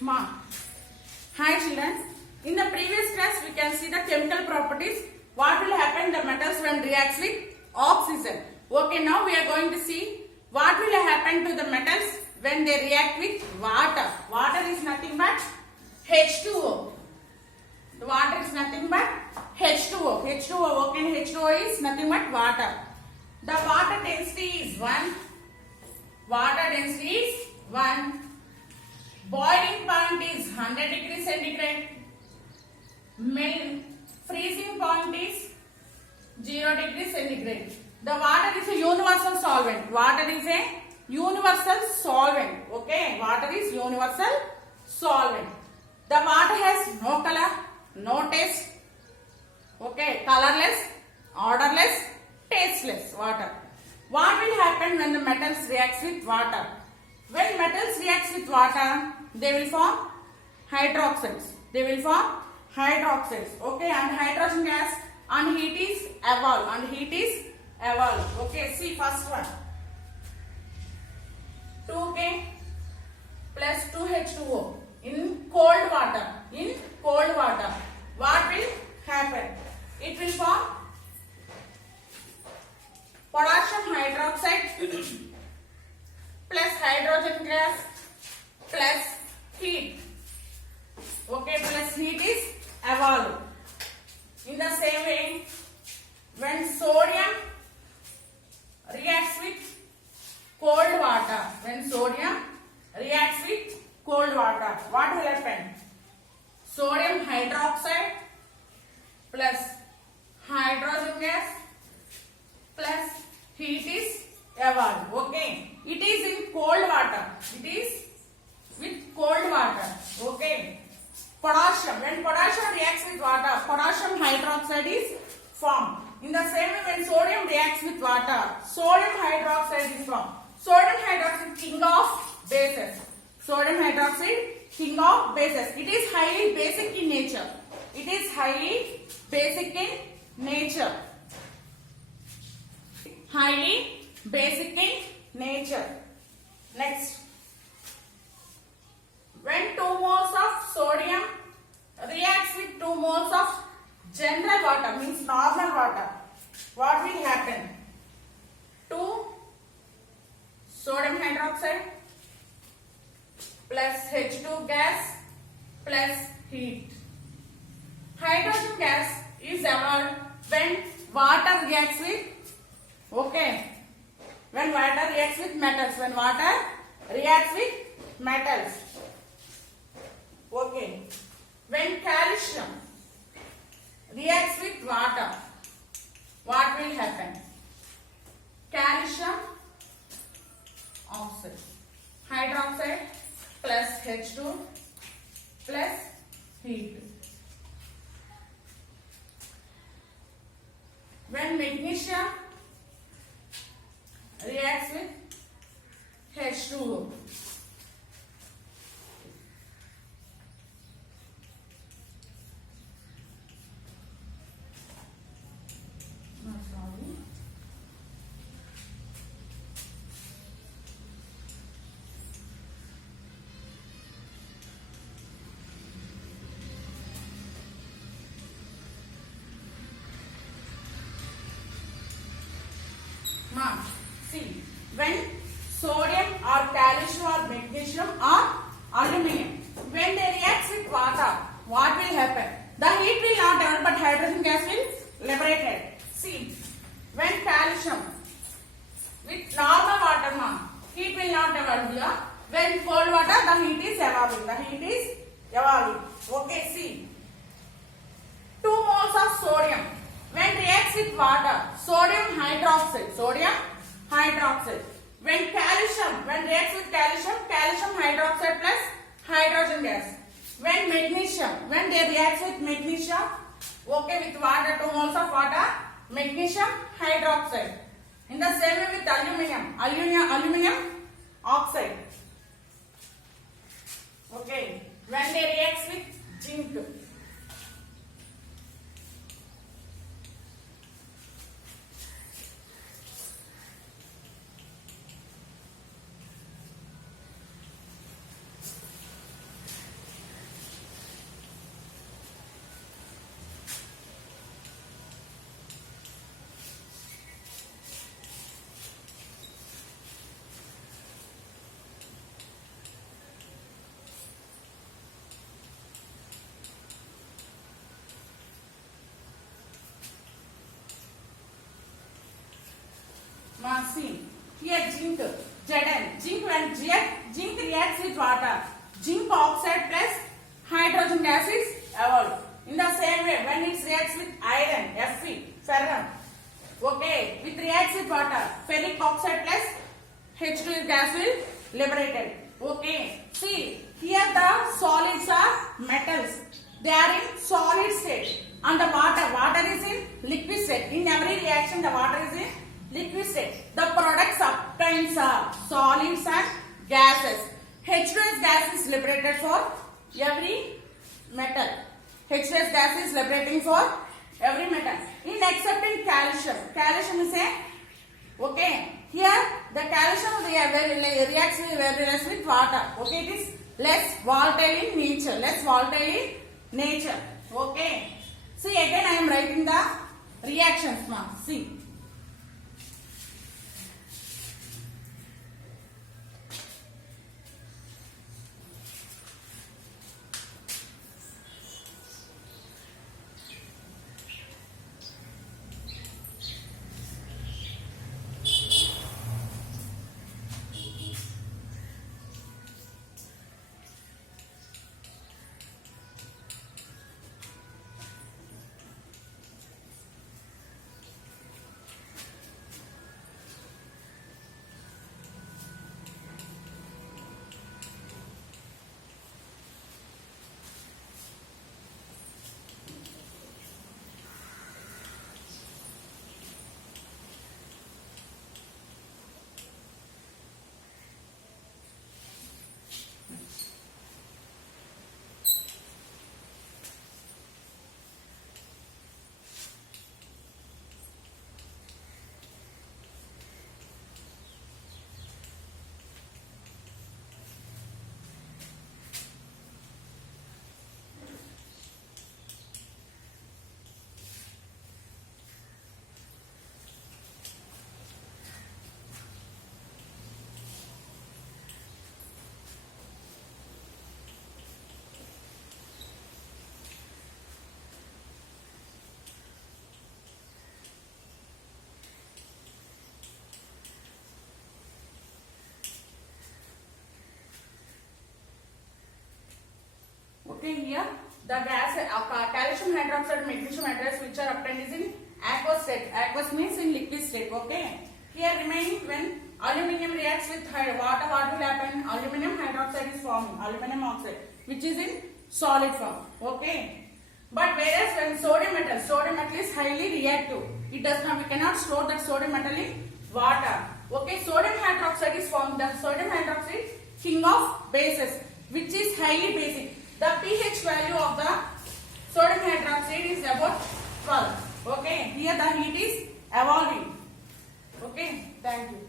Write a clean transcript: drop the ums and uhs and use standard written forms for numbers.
Ma. Hi children. In the previous class we can see the chemical properties. What will happen the metals when reacts with oxygen. Okay, now we are going to see what will happen to the metals when they react with water. Water is nothing but H2O. The water is nothing but H2O. H2O, okay, H2O is nothing but water. The water density is 1. Water density is 1. Boiling point is 100 degrees centigrade. Freezing point is 0 degrees centigrade. The water is a universal solvent. Water is a universal solvent. Okay, water is universal solvent. The water has no color, no taste. Okay, colorless, odorless, tasteless water. What will happen when the metals reacts with water? When metals reacts with water, they will form hydroxides. They will form hydroxides. Okay, and hydrogen gas and heat is evolve. And heat is evolve. Okay, see first one. 2K plus 2H2O in cold water. In cold water, what will happen? It will form potassium hydroxide plus hydrogen gas plus heat. Okay, plus heat is evolved. In the same way, when sodium reacts with cold water, what will happen? Sodium hydroxide plus hydrogen gas plus heat is evolved. Okay, it is in cold water. It is with cold water. Okay, potassium. When potassium reacts with water, potassium hydroxide is formed. In the same way, when sodium reacts with water, sodium hydroxide is formed. Sodium hydroxide, king of bases. Sodium hydroxide, king of bases. It is highly basic in nature. It is highly basic in nature. Highly basic in nature. Next. When 2 moles of sodium reacts with 2 moles of general water, means normal water, what will happen? 2 sodium hydroxide plus H2 gas plus heat. Hydrogen gas is evolved when water reacts with, okay, when water reacts with metals. When water reacts with metals. Okay. When calcium reacts with water, what will happen? Calcium oxide, hydroxide plus H2 plus heat. When magnesium reacts with H2O, see, when sodium or calcium or magnesium or aluminum, when they react with water, what will happen? The heat will not develop, but hydrogen gas will liberated. See, when calcium with normal water, heat will not develop here. When cold water, the heat is evolving. The heat is evolving. Okay, see, 2 moles of sodium. When reacts with water, sodium hydroxide. When calcium, when reacts with calcium, calcium hydroxide plus hydrogen gas. When magnesium, when they reacts with magnesium, okay, with water, 2 moles of water, magnesium hydroxide. In the same way with aluminum oxide. Okay, when they reacts with zinc. See, here zinc, Zn. Zinc reacts with water. Zinc oxide plus hydrogen gas is evolved. In the same way, when it reacts with iron, Fe, ferrum, okay, it reacts with water. Ferric oxide plus H2 gas will liberated. Okay, see, here the solids are metals. They are in solid state. And the water is in liquid state. In every reaction, the water is in liquid state. The products obtained are solids and gases. H2S gas is liberated for every metal. H2S gas is liberating for every metal. In except in calcium. Calcium is a, okay, here the calcium reacts with water. Okay, it is less volatile in nature. Okay. See, again I am writing the reactions now. See. Okay, here the gas calcium hydroxide, magnesium hydroxide which are obtained is in aqueous state. Aqueous means in liquid state. Okay. Here remaining when aluminium reacts with water, what will happen? Aluminium hydroxide is forming, aluminium oxide, which is in solid form. Okay. But whereas when sodium metal is highly reactive. It does not, we cannot store that sodium metal in water. Okay. Sodium hydroxide is formed. The sodium hydroxide king of bases, which is highly basic. The pH value of the sodium hydroxide is about 12. Okay. Here the heat is evolving. Okay. Thank you.